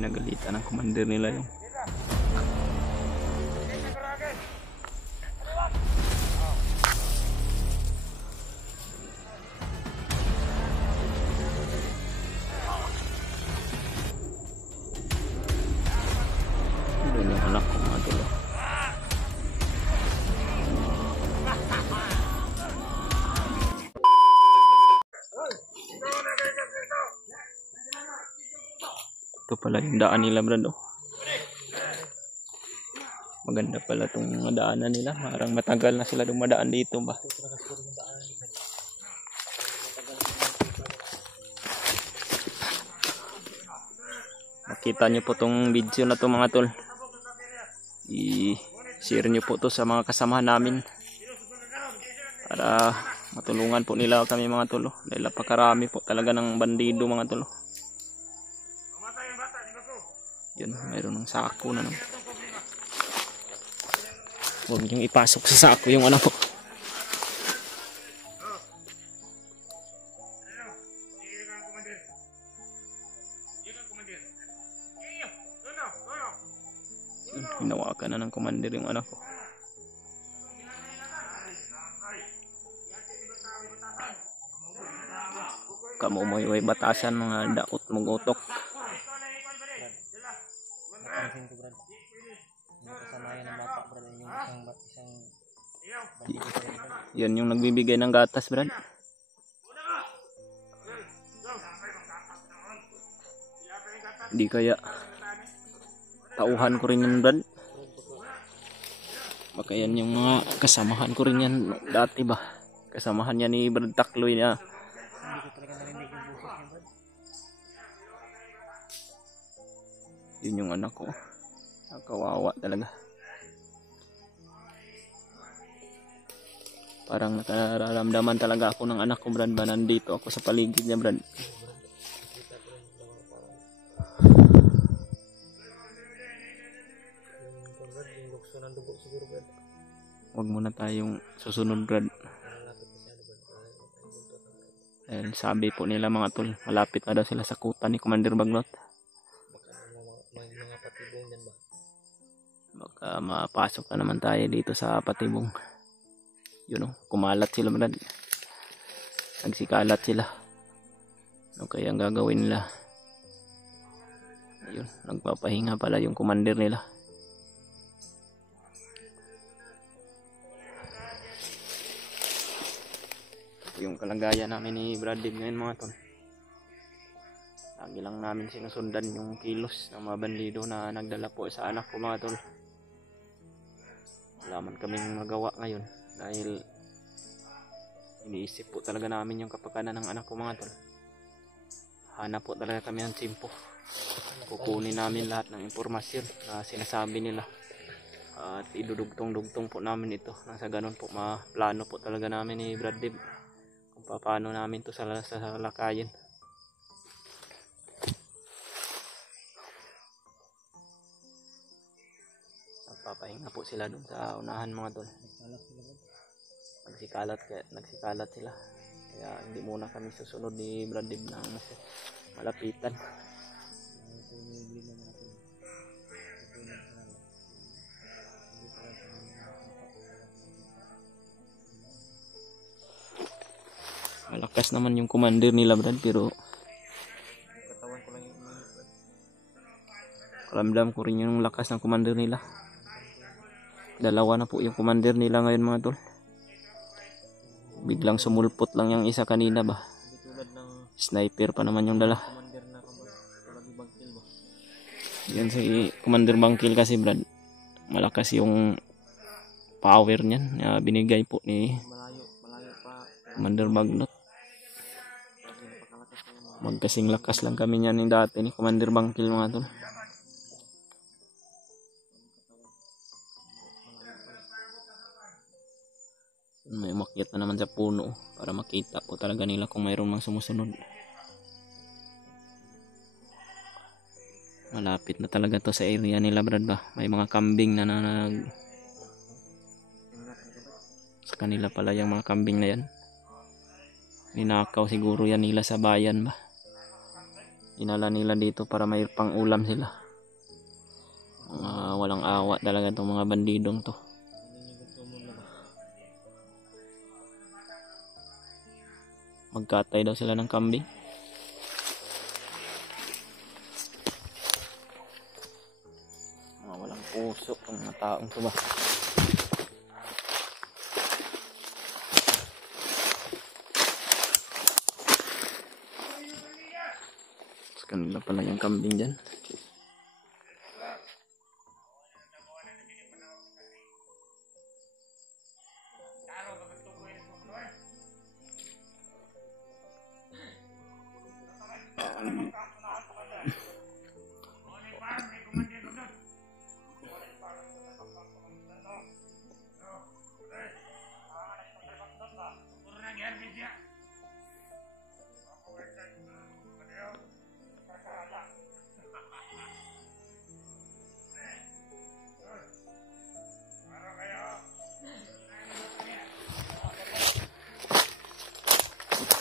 Pinagalitan ng commander nila yung doon yung anak ko mga tol. Ito pala yung daan nila brad. Maganda pala itong daanan nila. Parang matagal na sila dumadaan dito ba. Makita nyo po itong video na to mga tol. I-share nyo po to sa mga kasamahan namin. Para matulungan po nila kami mga tol. Dahil napakarami po talaga ng bandido mga tol. Yun, mayroon ng sako na naman. Huwag niyong ipasok sa sako yung anak ko. Hinawakan na ng commander yung anak ko. Kamumoy batasan mga daot mong utok. Napansin ko brad, yung kasamayan ng bata brad, yung isang bandido. Yan yung nagbibigay ng gatas brad. Di kaya tauhan ko rin yan brad. Baka yan yung mga kasamahan ko rin yan dati ba. Kasamahan niya ni Brad Takloy na. Hindi ko talaga narinig yung boses niya brad. Yun yung anak ko. Kawawa talaga. Parang nakararamdaman talaga ako ng anak ko brad ba. Nandito ako sa paligid niya brad. Huwag muna tayong susunod brad. And sabi po nila mga tol, malapit na daw sila sa kuta ni Commander Bagnot. Baka mapasok na naman tayo dito sa Patibong. Yun o, kumalat sila brad. Nagsikalat sila. Ano kaya ang gagawin nila? Ayun, nagpapahinga pala yung commander nila. Yung kalagayan namin ni Brad Dib ngayon mga tol. Lagi lang namin sinusundan yung kilos ng mga bandido na nagdala po sa anak ko mga tol. Wala man kaming magawa ngayon dahil iniisip po talaga namin yung kapakanan ng anak ko mga tol. Hanap po talaga kami ng tsimpo. Kukunin namin lahat ng impormasyon na sinasabi nila at idudugtong-dugtong po namin ito. Nasa ganun po maplano po talaga namin ni Brad Dib kung paano namin to sa lakayin. Nagpapahinga po sila dun sa unahan mga tol. Nagsikalat sila. Kaya hindi muna kami susunod ni Brad Dib na malapitan. Malakas naman yung commander nila brad, pero ramdam ko rin yung lakas ng commander nila. Dalawa na po yung commander nila ngayon mga tol. Biglang sumulpot lang yung isa kanina ba. Sniper pa naman yung dala. Yan si Commander Bangkil kasi brad. Malakas yung power niyan na binigay po ni Commander Bagnot. Magkasing lakas lang kami niyan yung dati ni Commander Bangkil mga tol. May umakyat na naman sa puno para makita po talaga nila kung mayroon mang sumusunod. Malapit na talaga to sa area nila brad ba. May mga kambing na sa kanila pala yung mga kambing na yan. Ninakaw siguro yan nila sa bayan ba. Dinala nila dito para may pang ulam sila. Walang awa talaga itong mga bandidong to. Magkatay daw sila ng kambing. Walang puso ang mga taong to ba. Kanila pala yung kambing dyan.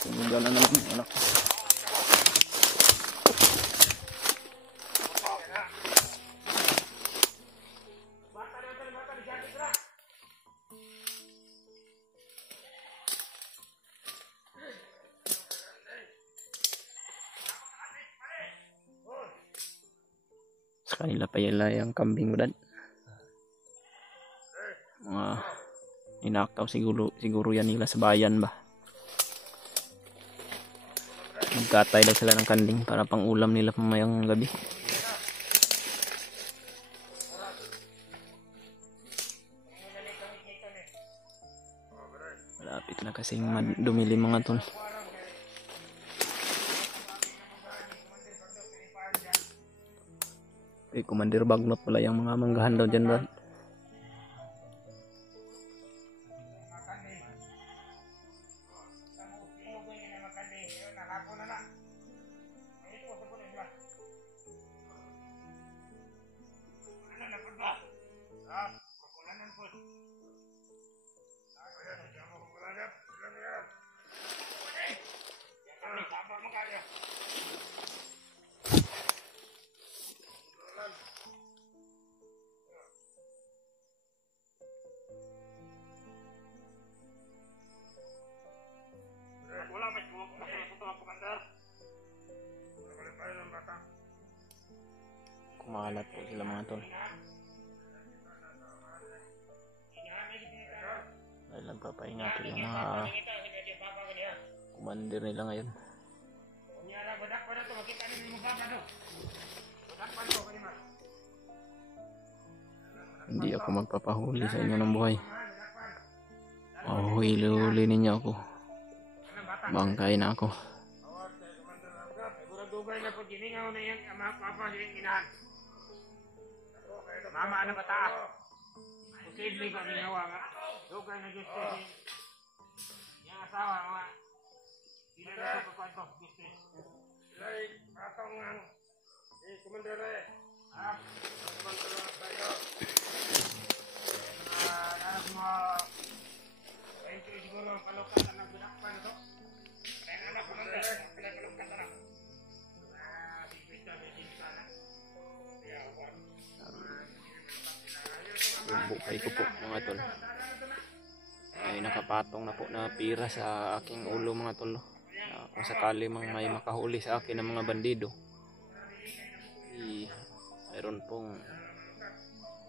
Wala na naman anak. Sa kanila pa yung kambing mo dan. Inakaw siguro yan nila sa bayan ba. Magkatay daw sila ng kanding para pang ulam nila pamayang gabi. Malapit na kasing dumili mga tol. Commander Bagnot pala yung mga manggahan daw dyan ba. Kumalat po sila mga tol. Dahil nagpapahinga po yung mga commander nila ngayon. Hindi ako magpapahuli sa inyo ng buhay. Mahuhuli ninyo ako. Bangkay na ako. Mama na bata. Posible ka ginawa nga. Dugay na justice. Yang asawa nga. Sila na ito pagkwanto. Justice. Sila'y patong nga. Kumandere. Kumandere tayo. Darat mo. Ayun ko siguro ang palukatan ng binakpan ito. Kaya nga na kumandere. Kaya palukatan na. Bukay ko po mga tol. Ay nakapatong na po na pira sa aking ulo mga tol. Kung sakali mang may makahuli sa akin ng mga bandido, mayroon pong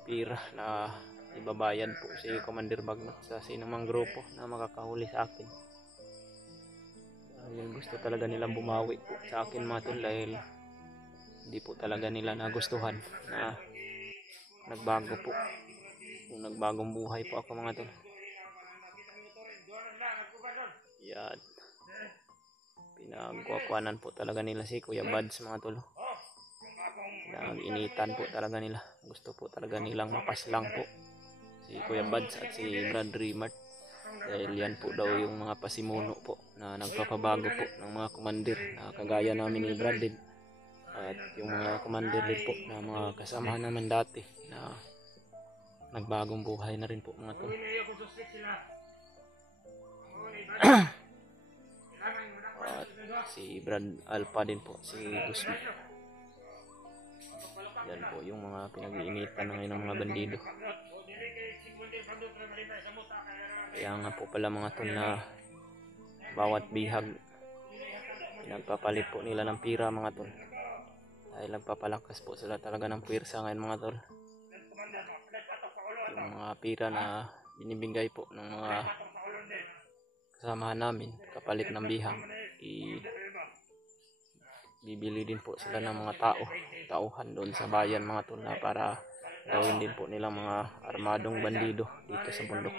pira na ibabayad po si Commander Bagnot sa sinumang grupo na makakahuli sa akin. Yun, gusto talaga nilang bumawi po sa akin mga tol dahil hindi po talaga nila nagustuhan na nagbago po. Kung nagbagong buhay po ako mga tol. Yan. Pinagkukuhanan po talaga nila si Kuya Buds mga tol. Pinag-initan po talaga nila. Gusto po talaga nilang mapaslang po si Kuya Buds at si Brad Rimart. Dahil yan po daw yung mga pasimuno po na nagpapabago po ng mga commander na kagaya namin ni Brad din. At yung mga commander din po na mga kasamahan naman dati na nagbagong buhay na rin po mga tol. At si Brad Alpha din po, si Guzman. Yan po yung mga pinag-iinitan na ngayon ng mga bandido. Kaya nga po pala mga tol na bawat bihag pinagpapalit po nila ng pira mga tol. Dahil nagpapalakas po sila talaga ng puwersa ngayon mga tol. Yung mga pira na binibigay po ng mga kasamahan namin kapalit ng bihag, bibili din po sila ng mga tauhan doon sa bayan mga tol na para gawin din po nilang mga armadong bandido dito sa bundok.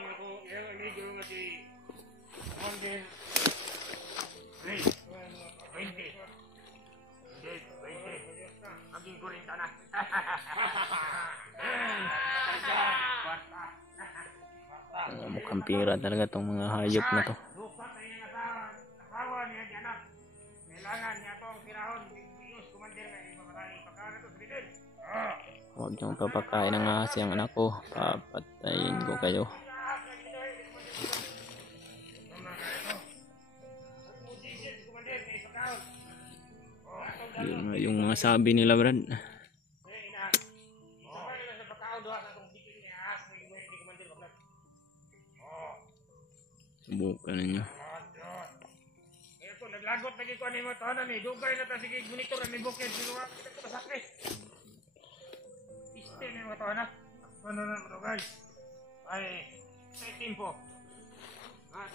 Mukhang pira talaga tong mga hayop na to. Huwag niyong papakain ng ahas yung anak ko, papatayin ko kayo. Yung mga sabi nila Brad. Subukan ninyo. Naglagot lagi ko ani mo tahanan ni dugay na ta sige monitor ni bukid pero kita ko sakri. Iste ni mo tahanan. Ano na mo guys. Ay sa tempo.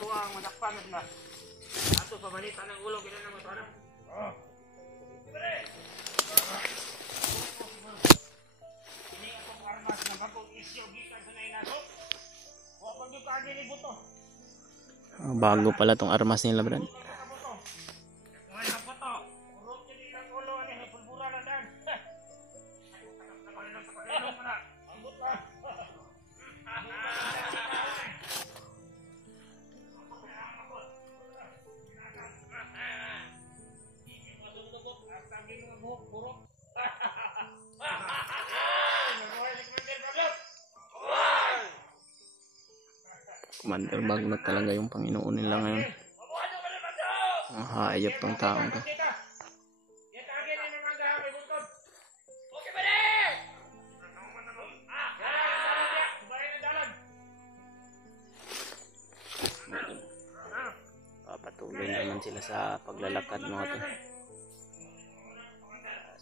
Tuang madakpan na. Ato pabalita ng ulo gina na mo tahanan. Oh. Ini ako armas na bagong isyo gikan sa nainaso. Wa pag yung kaagi ni buto. Bago pala tong armas nila Brad. Commander Bagnot talaga yung Panginoon nila ngayon. Ang hayop tong taong to. Papatuloy naman sila sa paglalakad mga to.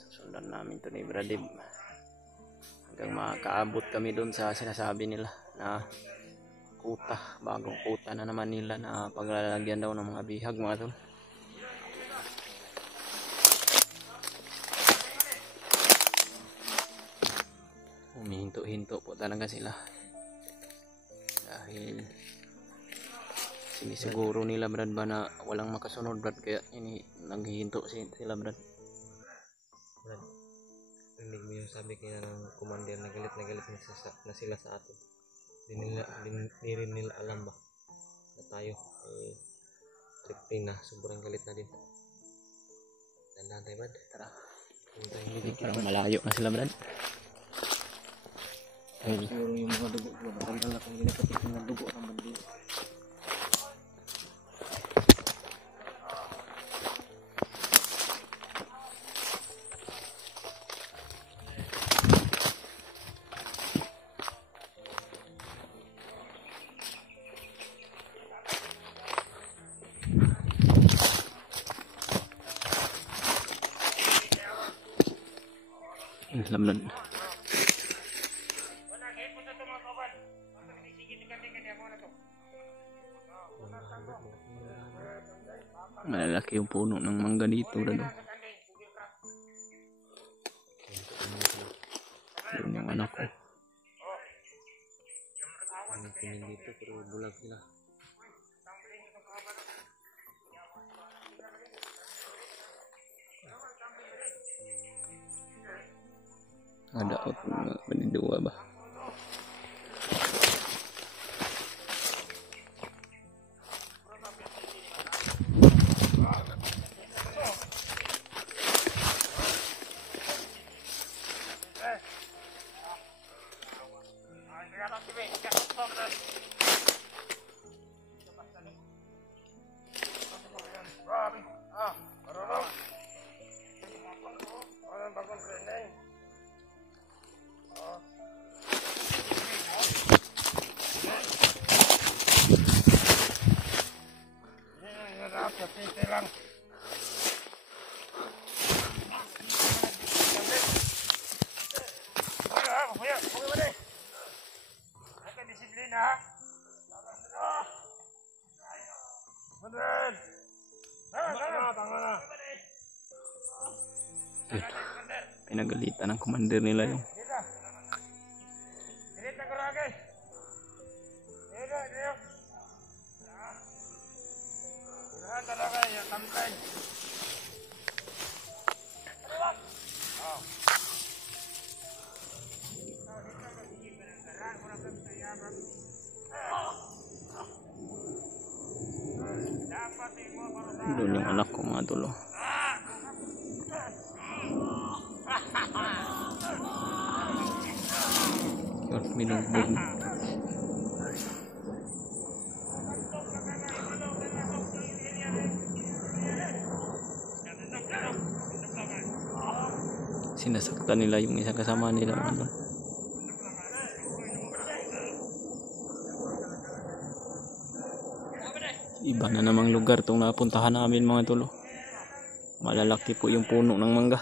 Susundan namin to ni Bradib hanggang makaabot kami doon sa sinasabi nila na kuta, bagong kuta na naman nila na paglalagyan daw ng mga bihag mga tol. Humihinto-hinto po talaga sila dahil sinisiguro nila Brad ba na walang makasunod Brad, kaya ini naghihinto sila Brad. Rinig mo yung sabi kaya ng commander na galit na sila sa atin. Di rin nila alam ba na tayo ay tripin na sobrang galit na din. Dandan tayo Brad. Tara. Parang malayo na sila Brad. Siguro yung mga dugo ko matanggal na kung ginapatik ng dugo ng bandido. Lamnan. Malalaki yung puno ng mangga dito Brad. Yun yung anak ko. Ang tingin dito pero bulag sila. Ada bandido ba? Yun. Pinagalitan ng commander nila yung Dirita ko lagi. Dito. Lahat talaga yung kampay. doon yung anak ko mga tulo. Yun, binugbog. Sinasaktan nila yung isang kasama nila mga tol. Iba na namang lugar itong napuntahan namin mga tulo. Malalaki po yung puno ng mangga.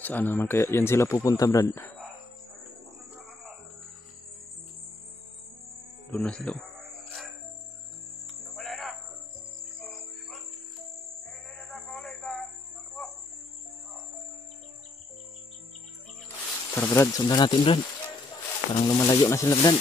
Saan naman kaya yan sila pupunta, Brad? Doon na sila. Tara Brad, sundan natin Brad. Parang lumalayo na sila Brad.